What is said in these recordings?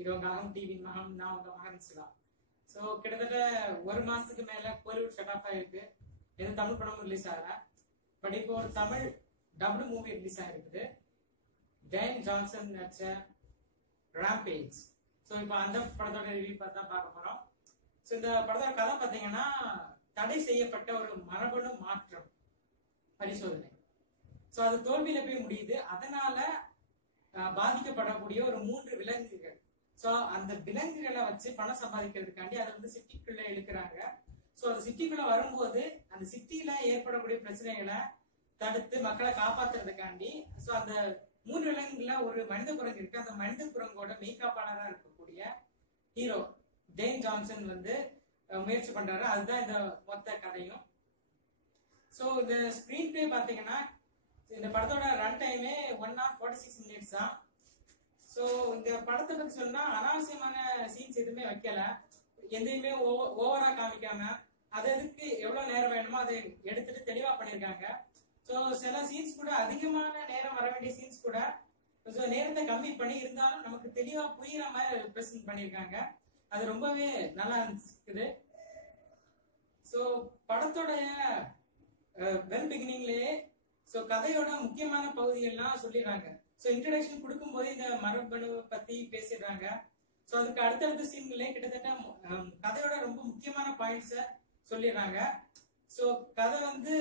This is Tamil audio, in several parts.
இது உங்க அகம் டிவி மகம், நான் உங்க மகன் சிவா. ஸோ கிட்டத்தட்ட ஒரு மாசத்துக்கு மேல கோலிவுட் ஷட் ஆஃப் ஆயிருக்கு. எது தமிழ் படமும் ரிலீஸ் ஆகல. பட் இப்போ ஒரு தமிழ் டபுள் மூவி ரிலீஸ் ஆயிருக்குது. டேன் ஜான்சன் நடிச்ச ராம்பேஜ். ஸோ இப்போ அந்த படத்தோட ரிவ்யூ பார்த்து தான் பார்க்க போறோம். ஸோ இந்த படத்தோட கதை பார்த்தீங்கன்னா, தடை செய்யப்பட்ட ஒரு மரபணு மாற்றம் பரிசோதனை. ஸோ அது தோல்வியில போய் முடியுது. அதனால பாதிக்கப்படக்கூடிய ஒரு 3 விலங்குகள். ஸோ அந்த விலங்குகளை வச்சு பணம் சம்பாதிக்கிறதுக்காண்டி அதை வந்து சிட்டிக்குள்ள இழுக்கிறாங்க. ஸோ அந்த சிட்டிக்குள்ள வரும்போது அந்த சிட்டியில ஏற்படக்கூடிய பிரச்சனைகளை தடுத்து மக்களை காப்பாத்துறதுக்காண்டி ஸோ அந்த 3 விலங்குல ஒரு மனித குரங்கு இருக்கு. அந்த மனித குரங்கோட மெய்காப்பாளராக இருக்கக்கூடிய ஹீரோ டேன் ஜான்சன் வந்து முயற்சி பண்றாரு. அதுதான் இந்த மொத்த கதையும். ஸோ இந்த ஸ்கிரீன் பிளே பாத்தீங்கன்னா, இந்த படத்தோட ரன் டைமே 1 hour 46 minutes தான். ஸோ இந்த படத்தை பத்தி சொன்னா, அனாவசியமான சீன்ஸ் எதுவுமே வைக்கல. எதையுமே ஓவரா காமிக்காம அதுக்கு எவ்வளவு நேரம் வேணுமோ அதை எடுத்துட்டு தெளிவா பண்ணிருக்காங்க. ஸோ சில சீன்ஸ் கூட அதிகமான நேரம் வர வேண்டிய சீன்ஸ் கூட நேரத்தை கம்மி பண்ணி இருந்தாலும் நமக்கு தெளிவா புரியுற மாதிரி பிரசன்ட் பண்ணிருக்காங்க. அது ரொம்பவே நல்லா இருந்துச்சு. ஸோ படத்தோடைய வெல் பிகினிங்லயே ஸோ கதையோட முக்கியமான பகுதிகள்லாம் சொல்லிடுறாங்க. ஸோ இன்ட்ரடக்ஷன் கொடுக்கும்போது இந்த மரபணு பத்தி பேசிடுறாங்க. ஸோ அதுக்கு அடுத்தடுத்த சீன்களே கிட்டத்தட்ட கதையோட ரொம்ப முக்கியமான பாயிண்ட்ஸை சொல்லிடுறாங்க. ஸோ கதை வந்து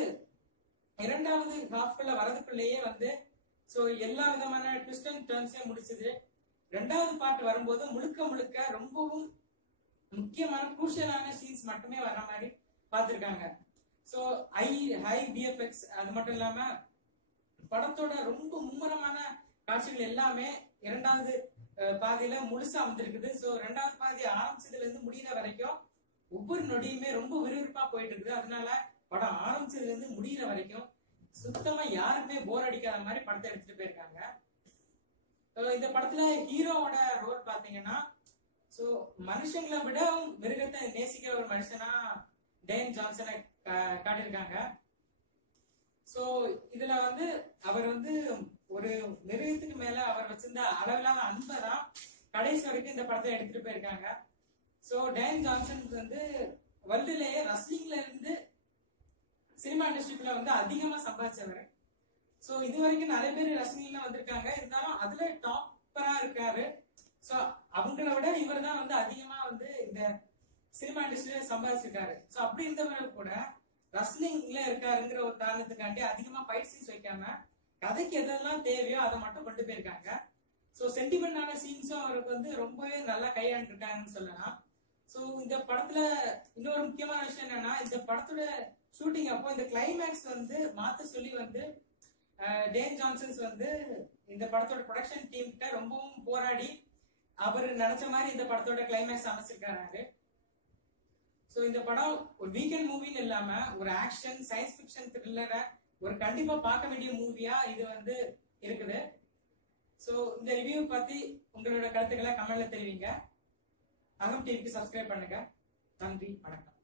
2வது ஹாஃப்குள்ள வரதுக்குள்ளேயே வந்து ஸோ எல்லா விதமான ட்விஸ்ட் அண்ட் டர்ன்ஸையும் முடிச்சது. 2வது பார்ட் வரும்போது முழுக்க ரொம்பவும் முக்கியமான குரூஷியலான சீன்ஸ் மட்டுமே வர்ற மாதிரி பார்த்திருக்காங்க. ஸோ ஹை விஎஃப்எக்ஸ், அது மட்டும் இல்லாம படத்தோட ரொம்ப மும்முரமான காட்சிகள் எல்லாமே 2வது பாதியில முழுசா வந்திருக்குது. ஸோ 2வது பாதி ஆரம்பிச்சதுல இருந்து முடிகிற வரைக்கும் ஒவ்வொரு நொடியுமே ரொம்ப விறுவிறுப்பா போயிட்டு இருக்குது. அதனால படம் ஆரம்பிச்சதுல இருந்து முடிகிற வரைக்கும் சுத்தமா யாருக்குமே போர் அடிக்காத மாதிரி படத்தை எடுத்துட்டு போயிருக்காங்க. இந்த படத்துல ஹீரோவோட ரோல் பாத்தீங்கன்னா, ஸோ மனுஷங்களை விட மிருகத்தை நேசிக்கிற ஒரு மனுஷனா டேன் ஜான்சனை காட்டியிருக்காங்க. சோ இதுல வந்து அவர் வந்து ஒரு மிருகத்துக்கு மேல அவர் வச்சிருந்த அளவிலான அன்பை தான் கடைசி வரைக்கும் இந்த படத்தை எடுத்துட்டு போயிருக்காங்க. சோ டேன் ஜான்சன் வந்து வேர்ல்டுலயே ரஸ்லிங்ல இருந்து சினிமா இண்டஸ்ட்ரிக்குள்ள வந்து அதிகமா சம்பாதிச்சவர். சோ இது வரைக்கும் நிறைய பேர் ரஸ்லிங்ல வந்திருக்காங்க. இருந்தாலும் அதுல டாப்பரா இருக்காரு. சோ அவங்கள விட இவர் தான் வந்து அதிகமா வந்து இந்த சினிமா இண்டஸ்ட்ரியில சம்பாதிச்சிருக்காரு. சோ அப்படி இருந்தவரை கூட ரஸ்லிங்ல இருக்காருங்கிற ஒரு காரணத்துக்காண்டி அதிகமா ஃபைட் சீன்ஸ் வைக்காம கதைக்கு எதெல்லாம் தேவையோ அதை மட்டும் கொண்டு போயிருக்காங்க. சோ சென்டிமெண்டான சீன்ஸும் அவருக்கு வந்து ரொம்பவே நல்லா கையாண்டிருக்காங்கன்னு சொல்லலாம். சோ இந்த படத்துல இன்னொரு முக்கியமான விஷயம் என்னன்னா, இந்த படத்தோட ஷூட்டிங் அப்போ இந்த கிளைமேக்ஸ் வந்து மாத்த சொல்லி வந்து டேன் ஜான்சன்ஸ் வந்து இந்த படத்தோட ப்ரொடக்ஷன் டீம் கிட்ட ரொம்பவும் போராடி அவர் நினைச்ச மாதிரி இந்த படத்தோட கிளைமேக்ஸ் அமைச்சிருக்காரு. சோ இந்த படம் ஒரு வீக்கெண்ட் மூவின்னு இல்லாம ஒரு ஆக்ஷன், சயின்ஸ் ஃபிக்ஷன், த்ரில்லரை ஒரு கண்டிப்பா பார்க்க வேண்டிய மூவியா இது வந்து இருக்குது. சோ இந்த ரிவ்யூ பத்தி உங்களோட கருத்துக்களை கமெண்ட்ல தெரிவிங்க. அகம் டிவிக்கு சப்ஸ்கிரைப் பண்ணுங்க. நன்றி, வணக்கம்.